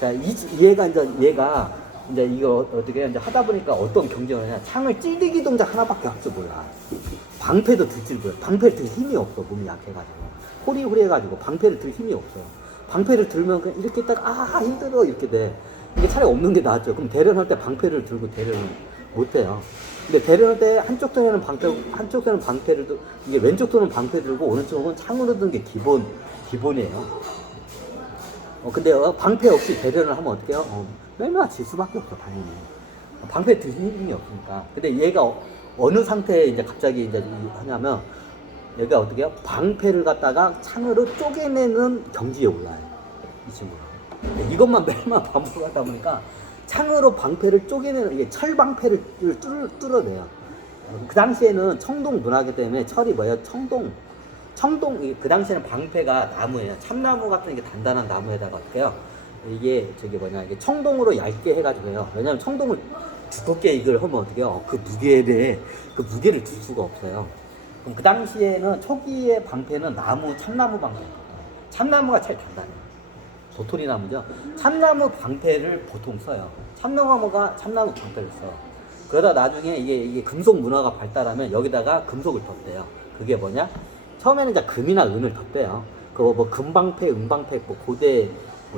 자, 얘가 이제 이거 어떻게 이제 하다 보니까 어떤 경쟁을 하냐. 창을 찌르기 동작 하나밖에 할 줄 몰라. 방패도 들 줄 몰라. 방패를 들 힘이 없어. 몸이 약해가지고. 호리호리해가지고 방패를 들 힘이 없어. 방패를 들면 그냥 이렇게 딱, 힘들어. 이렇게 돼. 이게 차라리 없는 게 낫죠. 그럼 대련할 때 방패를 들고 대련을 못해요. 근데 대련할 때 한쪽 손에는 방패를 이게 왼쪽 손은 방패 들고 오른쪽 손은 창으로 드는 게 기본이에요. 근데 방패 없이 대련을 하면 어떡해요? 맨날 질 수밖에 없어, 당연히. 방패 들 힘이 없으니까. 근데 얘가 어느 상태에 이제 갑자기 이제 하냐면, 얘가 어떻게 해요? 방패를 갖다가 창으로 쪼개내는 경지에 올라요. 이 친구가. 이것만 매일만 반복하다 보니까 창으로 방패를 쪼개내는, 이게 철방패를 뚫어내요. 그 당시에는 청동 문화기 때문에 철이 뭐예요? 그 당시에는 방패가 나무예요. 참나무 같은 이게 단단한 나무에다가 어떻게요? 이게 이게 청동으로 얇게 해가지고 해요. 왜냐면 청동을 두껍게 이걸 하면 어떻게요? 그 무게를 줄 수가 없어요. 그럼 그 당시에는 초기의 방패는 참나무 방패예요. 참나무가 제일 단단해요. 도토리 나무죠. 참나무 방패를 보통 써요. 참나무 방패를 써. 그러다 나중에 이게 금속 문화가 발달하면 여기다가 금속을 덧대요. 그게 뭐냐? 처음에는 이제 금이나 은을 덧대요. 뭐 금방패, 은방패, 뭐 고대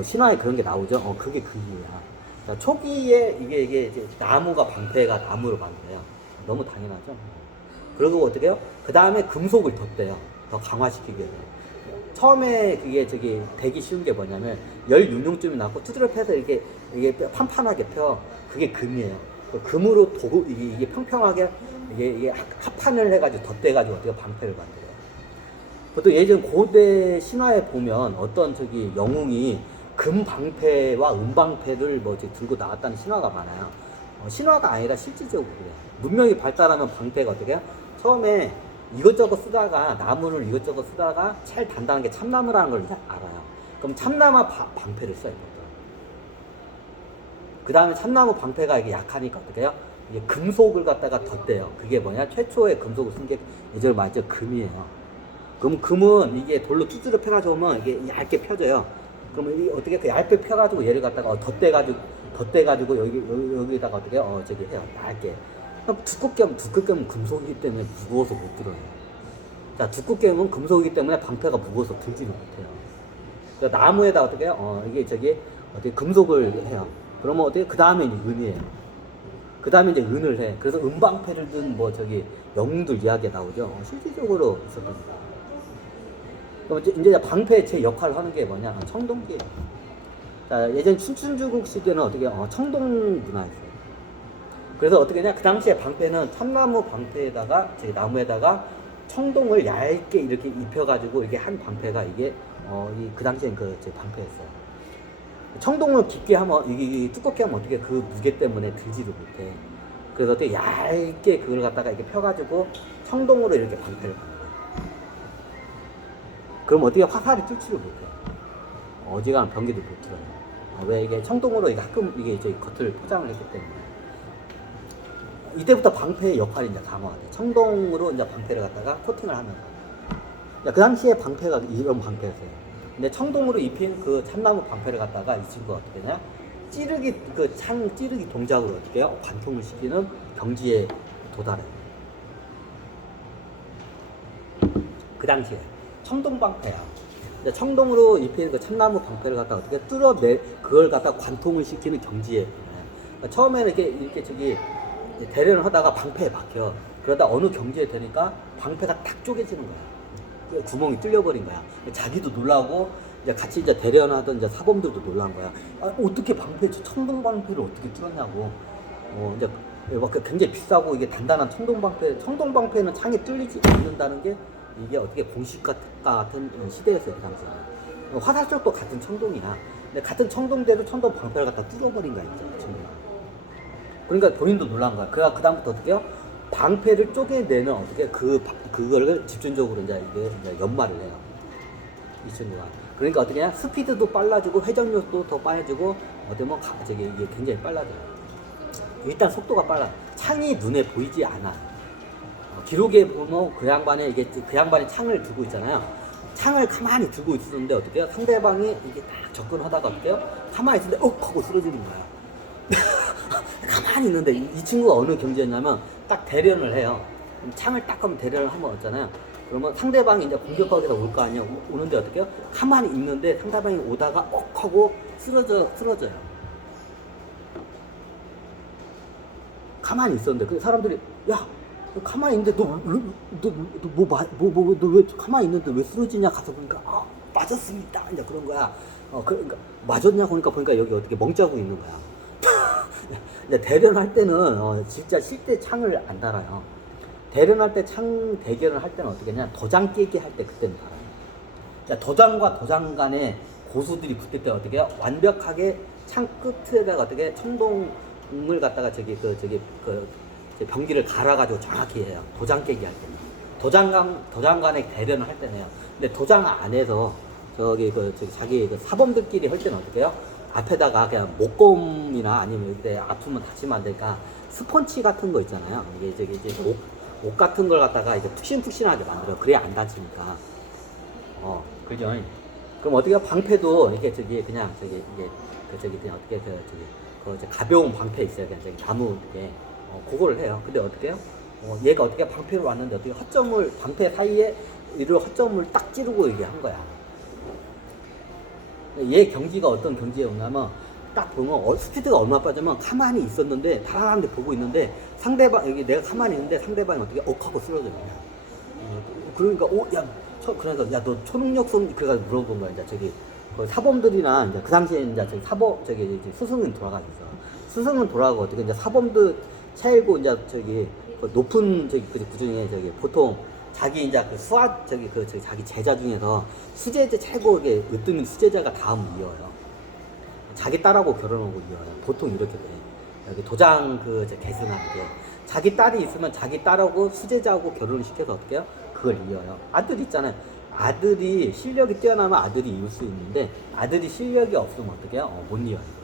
신화에 그런 게 나오죠. 그게 그 이유야. 초기에 이게 이제 나무가 방패가 나무로 만들어요. 너무 당연하죠. 그리고 어떻게 해요? 그 다음에 금속을 덧대요. 더 강화시키기 위해서. 처음에 그게 되기 쉬운 게 뭐냐면 열 윤용쯤이 나고 두드려 패서 이게 판판하게 펴. 그게 금이에요. 그 금으로 이게 평평하게 이게 합판을 해가지고 덧대가지고 어떻게 방패를 만들어요. 보통 예전 고대 신화에 보면 어떤 영웅이 금 방패와 은 방패를 들고 나왔다는 신화가 많아요. 신화가 아니라 실질적으로 그래요. 문명이 발달하면 방패가 어떻게 해요? 처음에 이것저것 쓰다가 나무를 이것저것 쓰다가 제일 단단한 게 참나무라는 걸 알아요. 그럼 참나무 방패를 써요. 그 다음에 참나무 방패가 이게 약하니까 어떻게 해요? 이게 금속을 갖다가 덧대요. 그게 뭐냐? 최초의 금속을 쓴 게 예전에 맞죠? 금이에요. 그럼 금은 이게 돌로 두드려 펴가지고 오면 이게 얇게 펴져요. 그러면 이 어떻게 그 얇게 펴가지고 얘를 갖다가 덧대가지고 여기다가 어떻게 해요? 해요. 얇게. 두껍게 하면 금속이기 때문에 무거워서 못 들어요. 자, 두껍게 하면 금속이기 때문에 방패가 무거워서 들지를 못해요. 그러니까 나무에다 어떻게 해요? 어떻게 금속을 해요. 그러면 어떻게 그 다음에 이제 은이에요. 그 다음에 이제 은을 해. 그래서 은방패를 든 영웅들 이야기가 나오죠. 실질적으로 있었던 거예요. 그럼 이제 방패의 제 역할을 하는 게 뭐냐? 청동기예요. 자, 예전 춘추전국 시대는 어떻게 청동 문화였어요. 그래서 어떻게 했냐? 그 당시에 방패는 참나무 방패에다가 나무에다가 청동을 얇게 이렇게 입혀가지고 이게 한 방패가 그 당시엔 제 방패였어요. 청동을 깊게 하면 이게 두껍게 하면 어떻게 그 무게 때문에 들지를 못해. 그래서 어떻게 얇게 그걸 갖다가 이렇게 펴가지고 청동으로 이렇게 방패를 만들어요. 그럼 어떻게 화살이 뚫지를 못해. 어지간한 병기도 못 들어요. 왜 이게 청동으로 가끔 겉을 포장을 했기 때문에. 이때부터 방패의 역할이 이제 강화가 돼. 청동으로 이제 방패를 갖다가 코팅을 하면서. 그 당시에 방패가 이런 방패였어요. 근데 청동으로 입힌 그 참나무 방패를 갖다가 이 친구가 어떻게 되냐? 창 찌르기 동작으로 어떻게 해요? 관통을 시키는 경지에 도달해요. 그 당시에. 청동 방패야. 청동으로 입힌 그 참나무 방패를 갖다가 어떻게 그걸 갖다가 관통을 시키는 경지에. 그러니까 처음에는 이렇게 대련을 하다가 방패에 박혀. 그러다 어느 경지에 되니까 방패가 딱 쪼개지는 거야. 구멍이 뚫려버린 거야. 자기도 놀라고, 같이 대련하던 사범들도 놀란 거야. 어떻게 청동 방패를 어떻게 뚫었냐고. 굉장히 비싸고 이게 단단한 청동 방패는 창이 뚫리지 않는다는 게 이게 어떻게 공식 같은 시대였어요, 그 당시에. 화살 쪽도 같은 청동이야. 근데 같은 청동대로 청동 방패를 갖다 뚫어버린 거야, 이제. 그러니까 본인도 놀란 거야. 그 다음부터 어떻게 해요? 방패를 쪼개내는 어떻게 그거를 집중적으로 이제 연마를 해요. 이 친구가. 그러니까 어떻게 냐 스피드도 빨라지고 회전력도 더 빨라지고 이게 굉장히 빨라져요. 일단 속도가 빨라. 창이 눈에 보이지 않아. 기록에 보면 그 양반이 창을 두고 있잖아요. 창을 가만히 들고 있었는데 어떻게 해요? 상대방이 이게 딱 접근하다가 어떻게 해요? 가만히 있는데 하고 쓰러지는 거야. 가만히 있는데 이 친구가 어느 경지였냐면 딱 대련을 해요. 창을 딱 하면 대련을 한번 왔잖아요. 그러면 상대방이 이제 공격하게 올 거 아니에요. 오는데 어떻게 해요? 가만히 있는데 상대방이 오다가 하고 쓰러져요. 가만히 있었는데 그 사람들이 야 너 가만히 있는데 너 왜 가만히 있는데 왜 쓰러지냐 가서 보니까 맞았습니다 이제 그런 거야. 그러니까 맞았냐고 보니까 여기 어떻게 멍자고 있는 거야. 이제 대련할 때는 진짜 실제 창을 안 달아요. 대련할 때 창 대결을 할 때는 어떻게 했냐 도장 깨기 할 때 그때는 달아요. 그러니까 도장과 도장 간의 고수들이 붙을 때 어떻게 해요? 완벽하게 창 끝에다가 어떻게 청동을 갖다가 병기를 갈아가지고 정확히 해요. 도장 깨기 할 때는. 도장 간의 대련을 할 때는요. 근데 도장 안에서 자기 사범들끼리 할 때는 어떻게 해요? 앞에다가 그냥 목검이나 아니면 이때 아프면 다치면 안 되니까 스펀치 같은 거 있잖아요. 이게 옷 같은 걸 갖다가 이제 푹신푹신하게 만들어. 그래야 안 다치니까. 그죠? 그럼 어떻게 방패도 이게 그냥 가벼운 방패 있어요. 그냥 나무 게 그거를 해요. 근데 어떻게 해요? 얘가 어떻게 방패로 왔는데 어떻게 방패 사이에 이를 허점을 딱 찌르고 이게 한 거야. 얘 경지가 어떤 경지였냐면 딱 보면 스피드가 얼마 빠지면 가만히 있었는데 다른 사람들 보고 있는데 상대방 여기 내가 가만히 있는데 상대방이 어떻게 하고 쓰러져 거야. 그러니까 야 너 초능력성 그래가지고 물어본 거야. 이제 그 사범들이나 이제 그 당시에 이제 스승은 돌아가 있어. 스승은 돌아가고 어떻게 이제 사범들 차일고 이제 그 높은 그중에 보통 자기 이제 자기 제자 중에서 수제자 최고 으뜸인 수제자가 다음 이어요. 자기 딸하고 결혼하고 이어요. 보통 이렇게 돼. 여기 도장 계승하는 게 자기 딸이 있으면 자기 딸하고 수제자하고 결혼을 시켜서 어떻게 해요? 그걸 이어요. 아들 있잖아요. 아들이 실력이 뛰어나면 아들이 이을 수 있는데 아들이 실력이 없으면 어떻게 해요? 못 이어요.